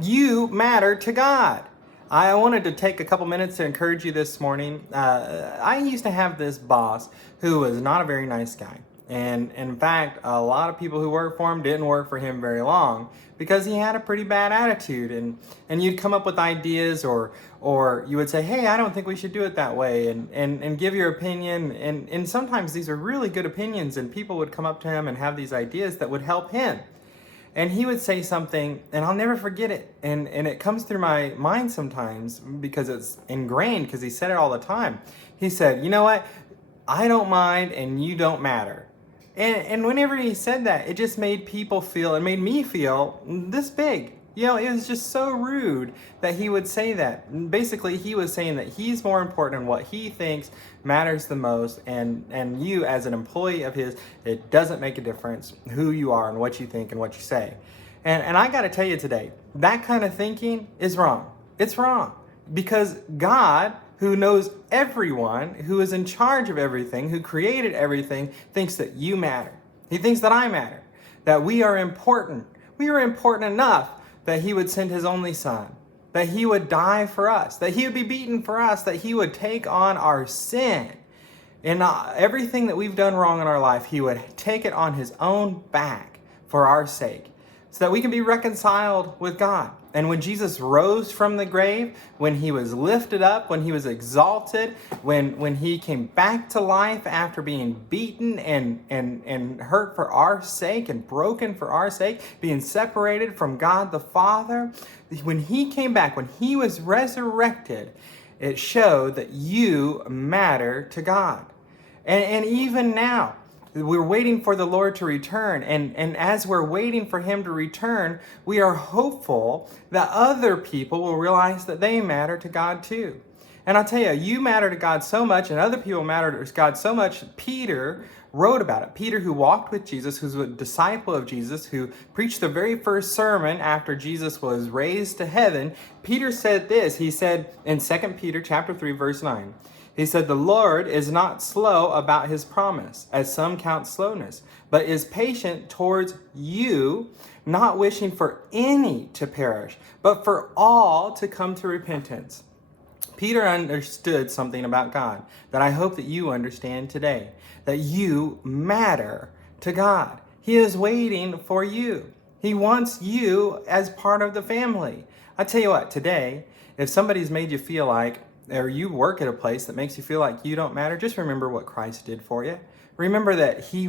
you matter to God. I wanted to take a couple minutes to encourage you this morning. I used to have this boss who was not a very nice guy. And in fact, a lot of people who worked for him didn't work for him very long because he had a pretty bad attitude. And you'd come up with ideas or you would say, hey, I don't think we should do it that way, and give your opinion. And sometimes these are really good opinions, and people would come up to him and have these ideas that would help him. And he would say something, and I'll never forget it. And it comes through my mind sometimes because it's ingrained, because he said it all the time. He said, you know what? I don't mind and you don't matter. And whenever he said that, it just made people feel, it made me feel this big. You know, it was just so rude that he would say that. Basically, he was saying that he's more important in what he thinks matters the most, and you as an employee of his, it doesn't make a difference who you are and what you think and what you say. And I got to tell you today, that kind of thinking is wrong. It's wrong because God, who knows everyone, who is in charge of everything, who created everything, thinks that you matter. He thinks that I matter, that we are important. We are important enough that he would send his only son, that he would die for us, that he would be beaten for us, that he would take on our sin. And everything that we've done wrong in our life, he would take it on his own back for our sake, so that we can be reconciled with God. And when Jesus rose from the grave, when he was lifted up, when he was exalted, when he came back to life after being beaten and hurt for our sake and broken for our sake, being separated from God the Father, when he came back, when he was resurrected, it showed that you matter to God. And even now, we're waiting for the Lord to return. And as we're waiting for him to return, we are hopeful that other people will realize that they matter to God too. And I'll tell you, you matter to God so much, and other people matter to God so much. Peter wrote about it. Peter, who walked with Jesus, who's a disciple of Jesus, who preached the very first sermon after Jesus was raised to heaven. Peter said this. He said in 2 Peter chapter 3, verse 9, he said, the Lord is not slow about his promise, as some count slowness, but is patient towards you, not wishing for any to perish, but for all to come to repentance. Peter understood something about God that I hope that you understand today, that you matter to God. He is waiting for you. He wants you as part of the family. I tell you what, today, if somebody's made you feel like, or you work at a place that makes you feel like you don't matter, just remember what Christ did for you. Remember that he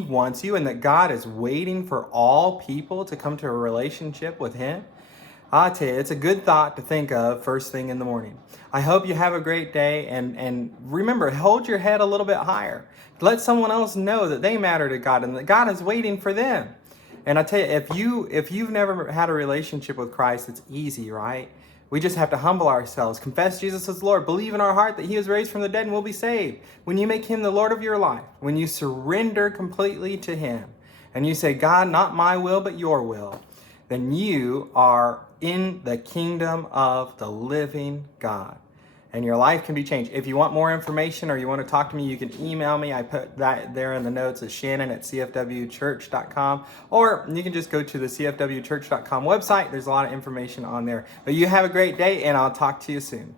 wants you and that God is waiting for all people to come to a relationship with him. I tell you, it's a good thought to think of first thing in the morning. I hope you have a great day, and remember, hold your head a little bit higher. Let someone else know that they matter to God and that God is waiting for them. And I tell you, if you've never had a relationship with Christ, it's easy, right? We just have to humble ourselves, confess Jesus as Lord, believe in our heart that he was raised from the dead and will be saved. When you make him the Lord of your life, when you surrender completely to him, and you say, God, not my will, but your will, then you are in the kingdom of the living God. And your life can be changed. If you want more information or you want to talk to me, you can email me. I put that there in the notes as shannon@cfwchurch.com. Or you can just go to the cfwchurch.com website. There's a lot of information on there. But you have a great day, and I'll talk to you soon.